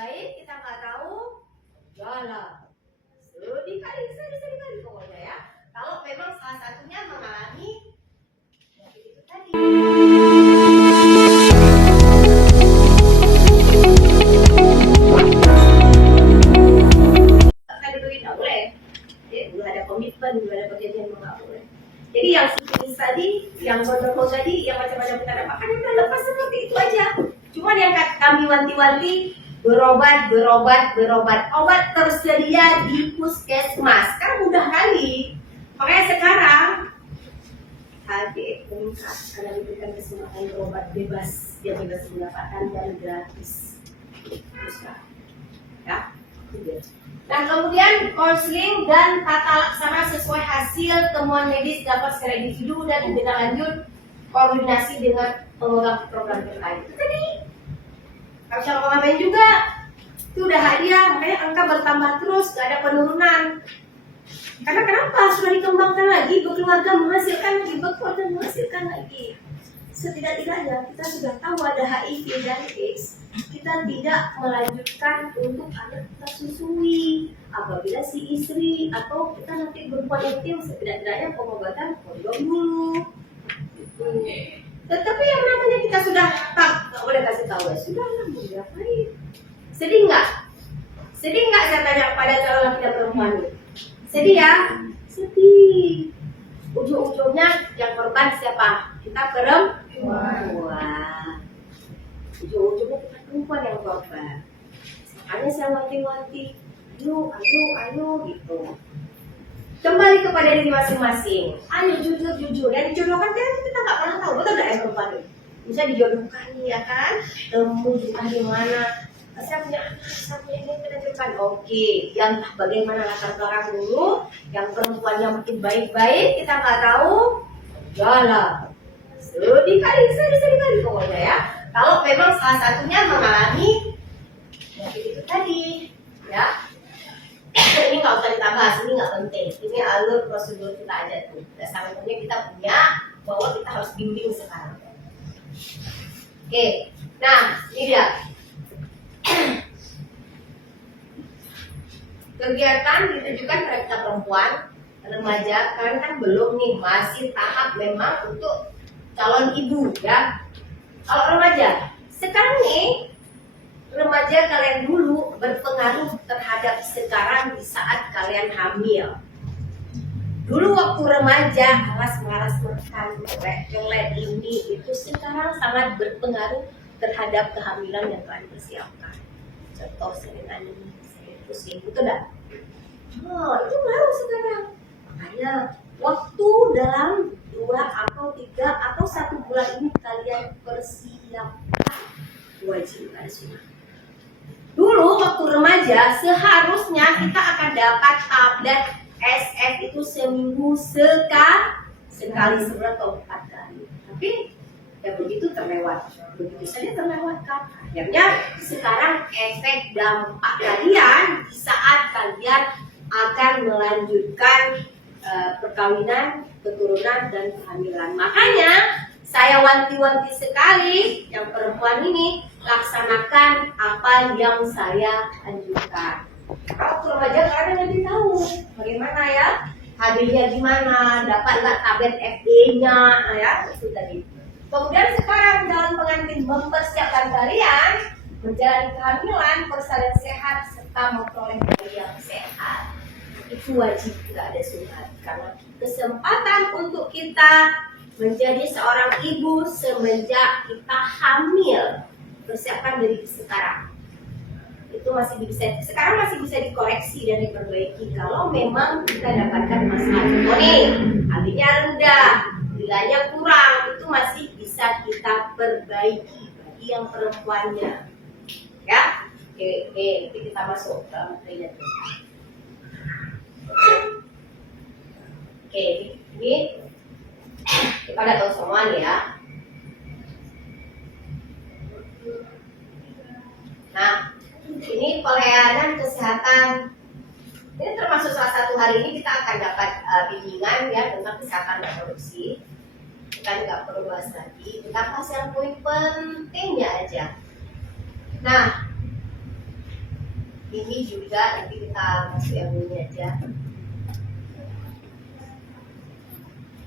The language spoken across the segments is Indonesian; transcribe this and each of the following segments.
baik kita nggak tahu jalan. Sedih kali pokoknya ya. Kalau memang salah satunya mengalami itu tadi. Kan itu tidak boleh. Ya, belum ada komitmen, belum ada perjanjian nggak boleh. Jadi yang sinis tadi, yang kontrol tadi, yang macam-macam kita dapatkan udah lepas seperti itu aja. Cuman yang kami wanti-wanti berobat. Obat tersedia di puskesmas. Kan mudah kali. Makanya sekarang HDP akan diberikan kesempatan berobat bebas, yang bebas mendapatkan dan gratis. Ya. Dan kemudian konseling dan tata laksana sesuai hasil temuan medis dapat secara individu dan tindak lanjut koordinasi dengan pemegang program terkait. Tadi kalau sama pengamen juga itu udah hadiah, makanya angka bertambah terus, gak ada penurunan. Karena kenapa? Sudah dikembangkan lagi, berkeluarga menghasilkan lagi, berkeluarga menghasilkan lagi. Setidak-tidaknya kita sudah tahu ada HIV dan AIDS, kita tidak melanjutkan untuk anak kita susui. Apabila si istri atau kita nanti berbuat yatim, setidak-tidaknya pengobatan kondom dulu. Tetapi yang namanya kita sudah tak boleh kasih tahu ya, sudah lah mau diapain? Sedih nggak? Sedih nggak saya tanya pada calon laki dan perempuan ini? Sedih ya? Sedih. Ujung-ujungnya yang korban siapa? Kita perempuan. Ujung-ujungnya kita perempuan yang korban. Makanya saya wanti-wanti, ayo gitu. Kembali kepada diri masing-masing. Ayo jujur. Dan dijodohkan kan kita nggak pernah tahu, betul nggak ya perempuan ini? Bisa dijodohkan ya kan? Temu entah di mana. Saya punya ini kita jodohkan. Oke, yang bagaimana latar belakang dulu, yang perempuannya mungkin baik-baik, kita nggak tahu, jalan. Sedih kali pokoknya ya. Kalau memang salah satunya mengalami itu tadi, ya. Ini nggak usah kita bahas, ini nggak penting. Ini alur prosedur kita aja tuh. Dasar hukumnya kita punya, bahwa kita harus bimbing sekarang. Oke, nah ini dia. Kegiatan ditujukan kepada kita perempuan, remaja, karena kan belum nih, masih tahap memang untuk calon ibu ya. Kalau remaja, sekarang nih remaja kalian dulu berpengaruh terhadap sekarang di saat kalian hamil. Dulu waktu remaja, malas makan, jelek ini itu sekarang sangat berpengaruh terhadap kehamilan yang kalian persiapkan. Contoh sering anemia, sering pusing, betul enggak? Oh, itu baru sekarang. Makanya waktu dalam 2 atau 3 atau 1 bulan ini kalian persiapkan, wajib ada sunat. Dulu waktu remaja seharusnya kita akan dapat tablet SF itu seminggu sekali sebulan atau 4 kali. Tapi ya begitu saja terlewatkan. Akhirnya sekarang efek dampak kalian di saat kalian akan melanjutkan perkawinan, keturunan dan kehamilan. Makanya saya wanti-wanti sekali yang perempuan ini, laksanakan apa yang saya anjurkan. Kalau remaja kalian nanti tahu bagaimana ya, HB-nya gimana, dapat nggak tablet FD-nya, ya itu tadi. Kemudian sekarang dalam pengantin mempersiapkan kalian menjalani kehamilan, persalinan sehat serta memperoleh bayi yang sehat. Itu wajib, tidak ada sunat, karena kesempatan untuk kita menjadi seorang ibu semenjak kita hamil, persiapkan dari sekarang. Itu sekarang masih bisa dikoreksi dan diperbaiki kalau memang kita dapatkan masalah. HB-nya rendah, nilainya kurang, itu masih bisa kita perbaiki bagi yang perempuannya. Ya, oke, kita masuk ke materinya. Oke, ini kita udah tahu semua nih ya. Nah, ini pelayanan kesehatan. Ini termasuk salah satu hari ini kita akan dapat bimbingan ya tentang kesehatan reproduksi. Kita nggak perlu bahas lagi. Kita bahas yang poin pentingnya aja. Nah, Ini juga nanti kita masuk yang ini aja.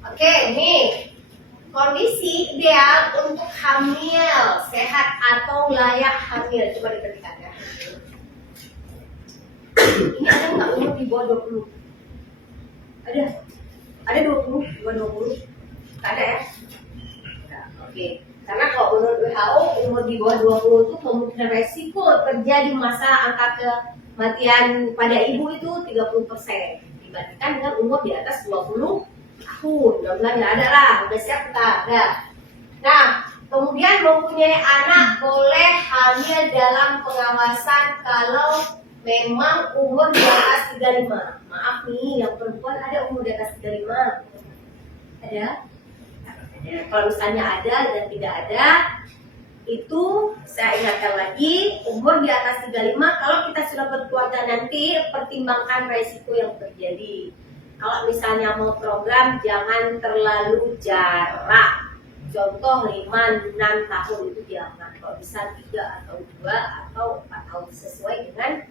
Oke, nih kondisi ideal untuk hamil, sehat atau layak hamil. Coba diperhatikan ya. Ini ada nggak umur di bawah 20? Ada? Ada 20? Di bawah 20? Nggak ada ya? Nah, oke. Karena kalau menurut WHO umur di bawah 20 itu kemungkinan resiko terjadi masalah angka kematian pada ibu itu 30% dibandingkan dengan umur di atas 20 tahun. Mudah-mudahan nggak ada lah, udah siap kita ada. Nah, kemudian mempunyai anak boleh hamil dalam pengawasan kalau memang umur di atas 35. Maaf nih, yang perempuan ada umur di atas 35? Ada? Kalau misalnya ada dan tidak ada, itu saya ingatkan lagi, umur di atas 35 kalau kita sudah berkeluarga nanti pertimbangkan resiko yang terjadi. Kalau misalnya mau program jangan terlalu jarak. Contoh 5-6 tahun itu jangan. Kalau bisa 3 atau 2 atau 4 tahun sesuai dengan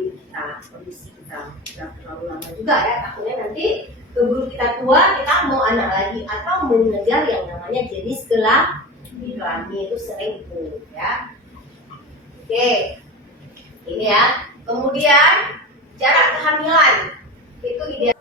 ini kita, kondisi kita. Jangan terlalu lama juga ya, takutnya nanti keburu kita tua, kita mau anak lagi atau mengejar yang namanya jenis kelamin itu sering tuh ya. Oke, ini ya. Kemudian jarak kehamilan itu ideal.